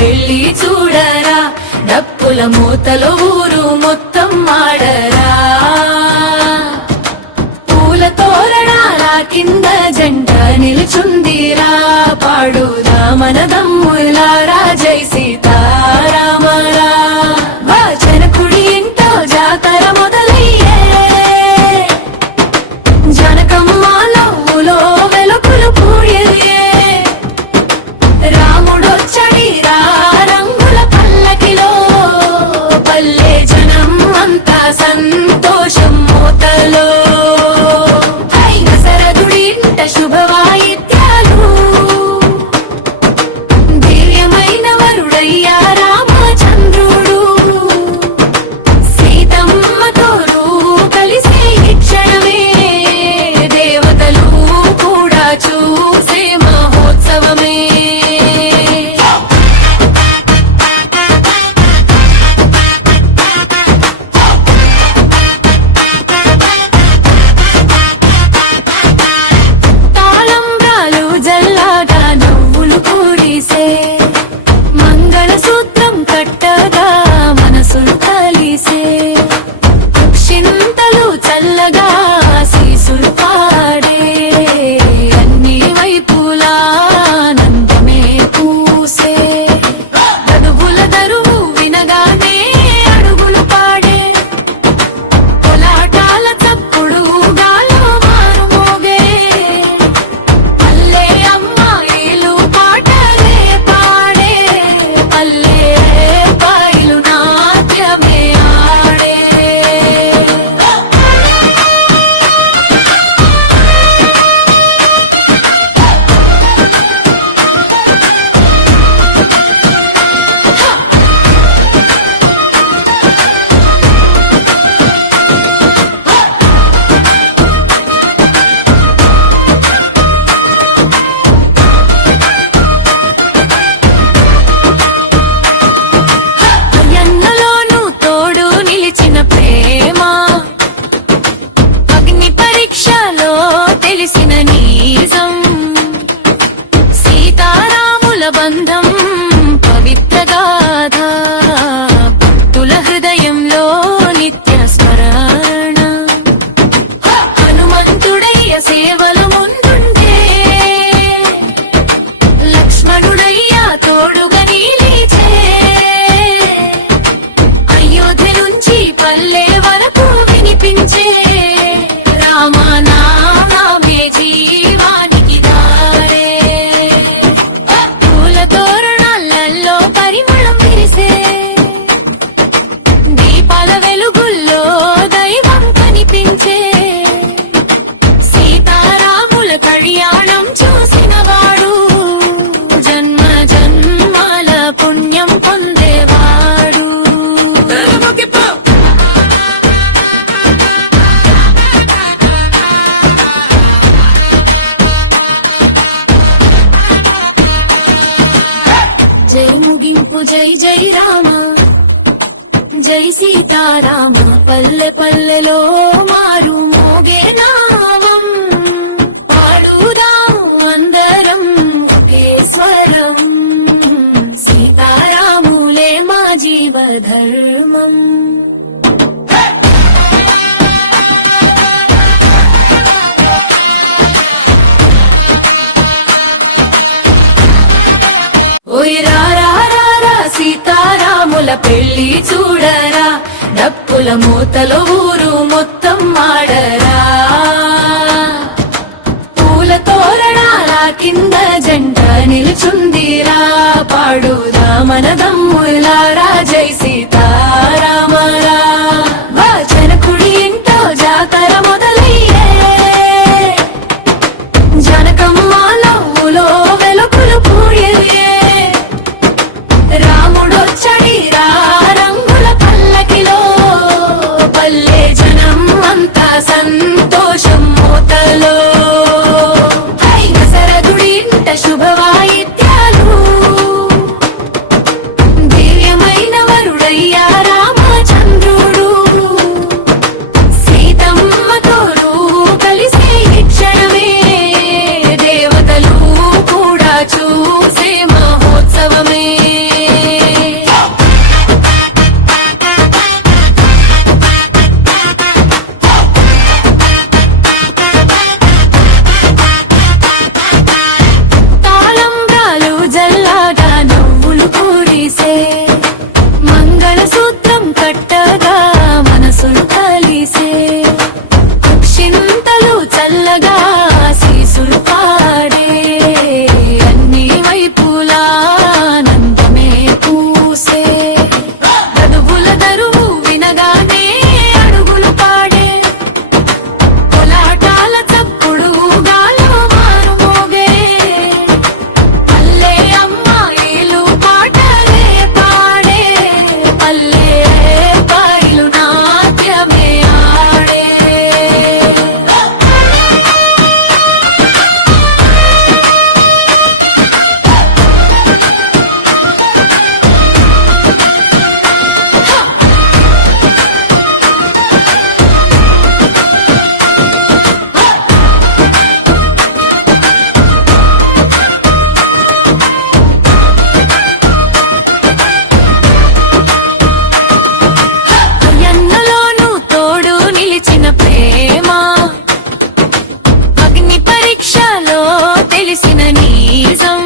పెళ్లి చూడరా, డప్పుల మూతలో ఊరు మొత్తం ఆడరా. పూల తోరణాల కింద జంట నిలుచుందిరా, పాడుదా మన దమ్ములారా జై సీతారామరా. జనకుడి ఇంటో జాతర మొదలయ్యే, జనకమ్మ నవ్వులో వెలుగులు పూయే. రాముడొచ్చడిరా రంగుల పల్లకిలో, పల్లె జనం అంతా సంతోషం మోతలో. దశరథుడి ఇంట శుభవాయిద్యాలు, దివ్యమైన వరుడయ్యా రామచంద్రుడు. సీతమ్మతోరు కలిసే ఈ క్షణమే, దేవతలు కూడా చూసే మహోత్సవమే. తాళంబ్రాలు జల్లాగా నవ్వులు పూరిసే, మంగళసూత్రం కట్టగా మనసులు కలిసే. చింతలు చల్లగా శీసులు పాడే, అన్ని వైపులా ఆనందమే పూసే. చదువుల దరువు వినగానే అడుగులు పాడే, కోలాటాల చప్పుడు గాలో మారుమోగే. పల్లె అమ్మాయిలు పాటలే పాడే, పల్లె పాయిలు నాట్యమే ఆడే. అయ్యన్నలోనూ తోడు నిలిచిన ప్రేమ, అగ్ని పరీక్షలో తెలిసిన నిజం. సీతారాముల బంధం పవిత్ర గాథ, భక్తుల హృదయంలో నిత్య స్మరణ. హనుమంతుడయ్య సేవల ముందుండే, లక్ష్మణుడయ్యా తోడుగా నిలిచే. అయోధ్య నుంచి పల్లె వరకు వినిపించే, రామనామే జీవానికి దారే. పూల తోరణాలలో పరిమళం విరిసే, దీపాల వెలుగుల్లో దైవం కనిపించే. సీతారాముల కళ్యాణం చూసినవాడు, జన్మ జన్మాల పుణ్యం పొందేవాడు. జై ముగింపు జై జై రామ, జై సీతారామ. పల్లె పల్లెలో మారు మోగే నామం, పాడుదాం అందరం ఒకే స్వరం. సీతారాములే మా జీవధర్మం. ఓయ్ రా రా రా రా సీతారాముల పెళ్లి చూడరా, డప్పుల మూతలో ఊరు మొత్తం ఆడరా. పూల తోరణాల కింద జంట నిలుచుందిరా, పాడుదా మన దమ్ములారా జై సీతారామరా. జనకుడి ఇంటో జాతర మొదలయ్యే, జనకమ్మ నవ్వులో వెలుగులు పూయే. రాముడొచ్చడిరా రంగుల పల్లకిలో, పల్లె జనం అంతా సంతోషం మోతలో. దశరథుడి ఇంట శుభవాయిద్యాలు, నీజం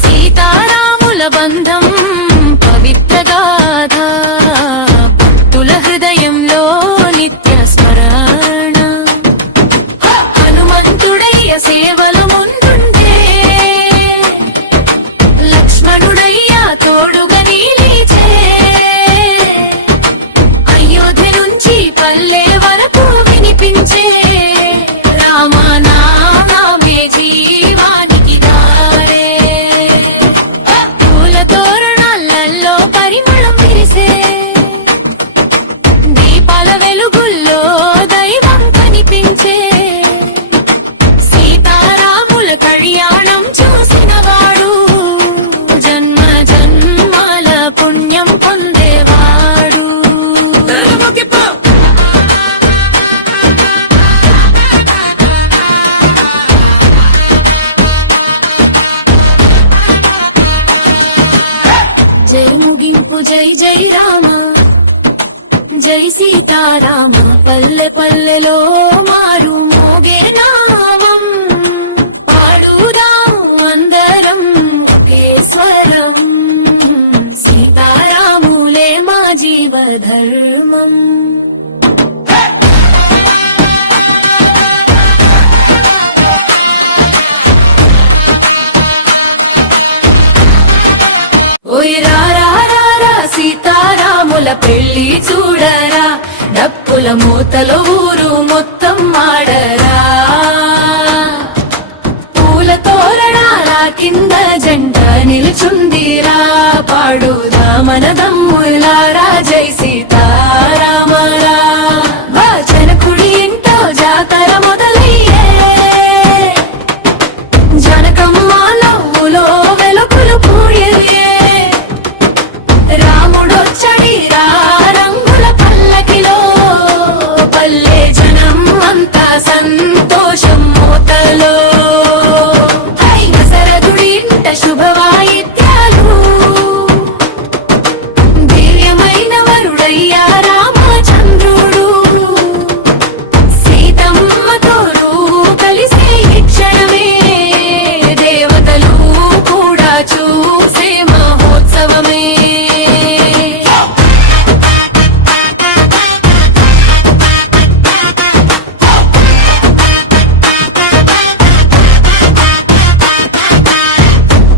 సీతారాముల బంధం పవిత్ర గాథ భక్తుల హృదయంలో నిత్య స్మరణ హనుమంతుడయ్య సేవలు ముందుంటే లక్ష్మణుడయ్య తోడుగా నిలిచే అయోధ్య నుంచి పల్లె వరకు వినిపించే రామనామే జీవానికి దారే పూల తోరణాలలో పరిమళం విరిసే దీపాల వెలుగుల్లో దైవం కనిపించే సీతారాముల కళ్యాణం చూసినవాడు జన్మ జన్మాల పుణ్యం పొందేవాడు జై ముగింపు జై జై రామ జై సీతారామ పల్లె పల్లెలో మారు మోగే నామం పాడుదాం అందరం ఒకే స్వరం సీతారాములే మా జీవధర్మం ఓయ్ రారా రారా సీతారాముల పెళ్లి చూడరా డప్పుల మూతలో ఊరు మొత్తం మాడరా పూల తోరణాల కింద జంట నిలుచుందిరా పాడుదా మన దమ్ములారా జై సీతారామరా జనకుడి ఇంటో జాతర మొదలయ్యే జనకమ్మ నవ్వులో వెలుగులు పూయే రాముడొచ్చడిరా రంగుల పల్లకిలో పల్లె జనం అంతా సంతోషం మోతలో దశరథుడింట శుభవాయిద్యాలు దివ్యమైన వరుడయ్యా రామచంద్రుడు సీతమ్మతోరు కలిసే ఈ క్షణమే దేవతలు కూడా చూసే మహోత్సవమే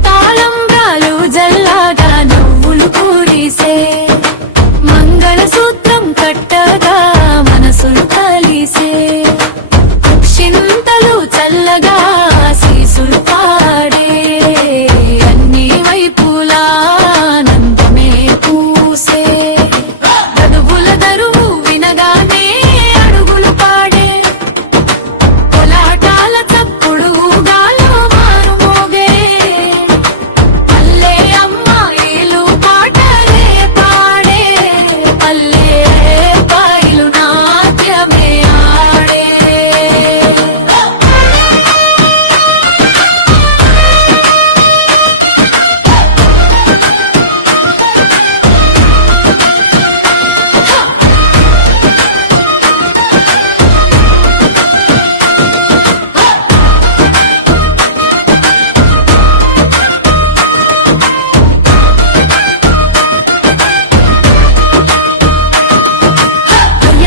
తాళంబ్రాలు జల్లాగా నవ్వులు పూరిసే మంగళసూత్రం కట్టగా మనసులు కలిసే చింతలు చల్లగా శీసులు పాడే అన్ని వైపులా ఆనందమే పూసే గదువుల దరువు వినగానే అడుగులు పాడే కోలాటాల చప్పుడు గాలో మారుమోగే పల్లె అమ్మాయిలు పాటలే పాడే పల్లె పాయిలు నాట్యమే ఆడే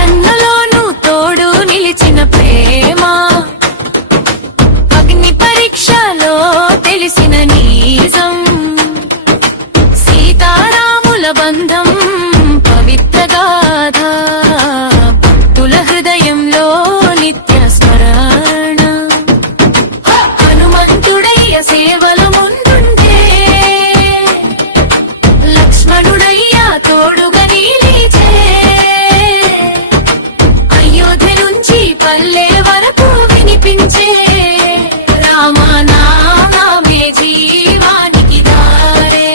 ఎన్నలోనూ తోడు నిలిచిన ప్రేమ అగ్ని పరీక్షలో తెలిసిన నీజం సీతారాముల బంధం పవిత్ర గాథ భక్తుల హృదయంలో నిత్య స్మరణ హనుమంతుడయ్య సేవలు ముందుంటే లక్ష్మణుడయ్య తోడుగా నిలిచే అయోధ్య నుంచి పల్లె వరకు వినిపించే రామనామే జీవానికి దారే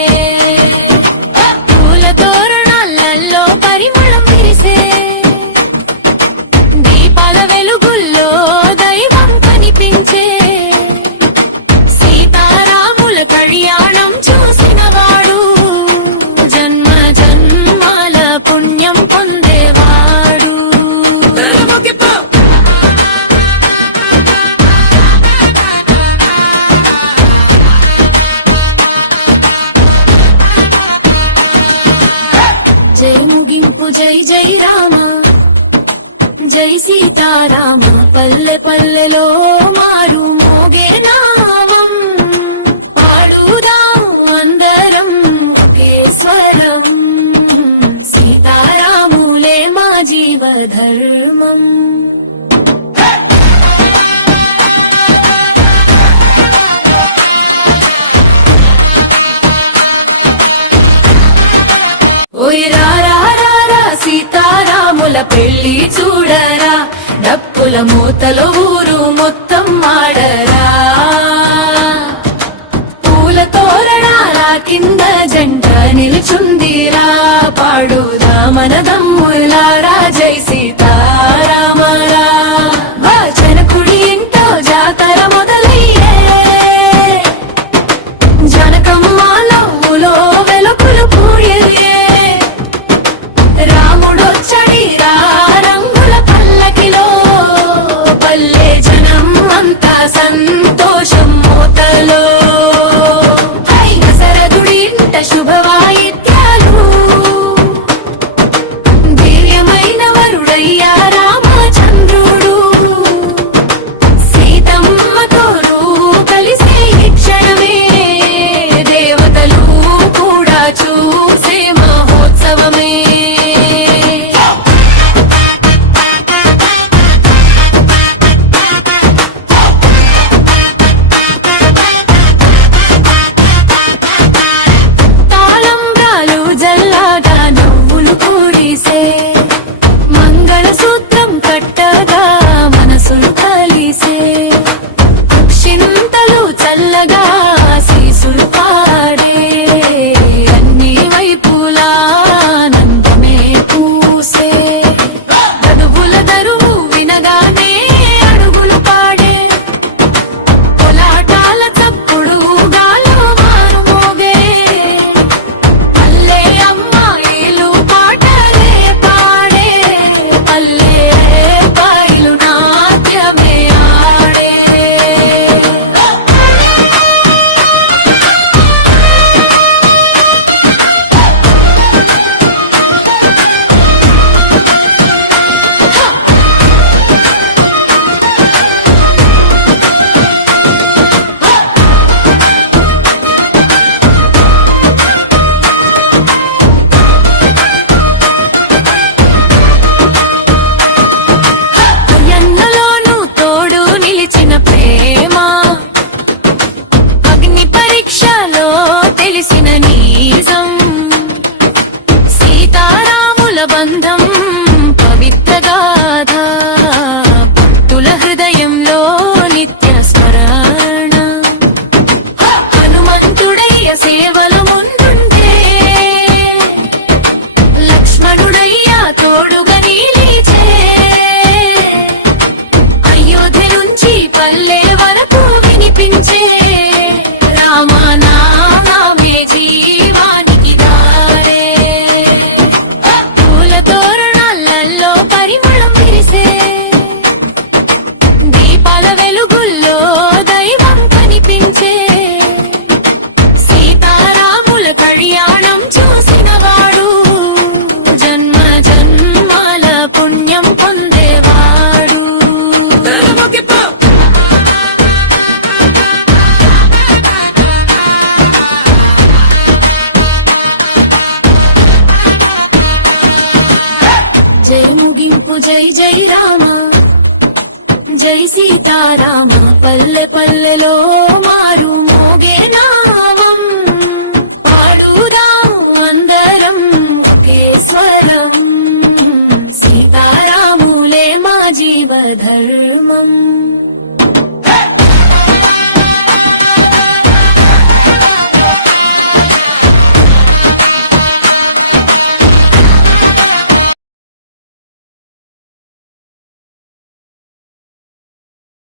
పూల తోరణాలలో పరిమళం విరిసే దీపాల వెలుగుల్లో దైవం కనిపించే సీతారా జై జై రామ జై సీతారామ పల్లె పల్లెలో మారు మోగే నామం పాడుదాం అందరం ఒకే స్వరం సీతారాములే మా జీవధర్మం ఓయ్ రారా రారా సీతారాముల పెళ్లి చూడరా డప్పుల మూతలో ఊరు మొత్తం ఆడరా పూల తోరణాల కింద జంట నిలుచుందిరా పాడుదా మన దమ్ములారా జై సీతారామరా జనకుడి ఇంటో జాతర మొదలయ్యే జనకమ్మ నవ్వులో వెలుపులు పూయే రాముడొచ్చడిరా రంగుల పల్లకిలో పల్లె జనం అంతా సంతోషం మోతలో దశరథుడింట శుభవాయిద్యాలు దివ్యమైన వరుడయ్యా రామచంద్రుడు సీతమ్మతో కలిసే ఈ క్షణమే దేవతలు కూడా చూసే మహోత్సవమే తాళంబ్రాలు జల్లాగా నవ్వులు కూడిసే మంగళసూత్రం కట్టగా మనసులు కలిసే చింతలు చల్లగా శీసులు పాడే అన్ని వైపులా ఆనందమే పూసే గడువుల దరువు వినగానే అడుగులు పాడే పొలాటాల చప్పుడు గాలో మారుమోగే పల్లె అమ్మాయిలు పాటలే పాడే పల్లె పాయిలు నాట్యమే ఆడే ఎన్నలోనూ తోడు నిలిచిన ప్రేమ అగ్ని పరీక్షలో తెలిసిన నీజం సీతారాముల బంధం పవిత్ర గాథ భక్తుల హృదయంలో నిత్య స్మరణ హనుమంతుడయ్య సేవల ముందుంటే లక్ష్మణుడయ్య తోడుగా నిలిచే అయోధ్య నుంచి పల్లె వరకు వినిపించే రామనామే జీవానికి దారే పూల తోరణాలలో పరిమళం విరిసే దీపాల వెలుగుల్లో దైవం కనిపించే సీతారాముల కళ్యాణం చూసినవాడు జన్మ జన్మాల పుణ్యం పొందేవాడు జై ముగింపు జై జై రామ జై సీతారామ పల్లె పల్లెలో మా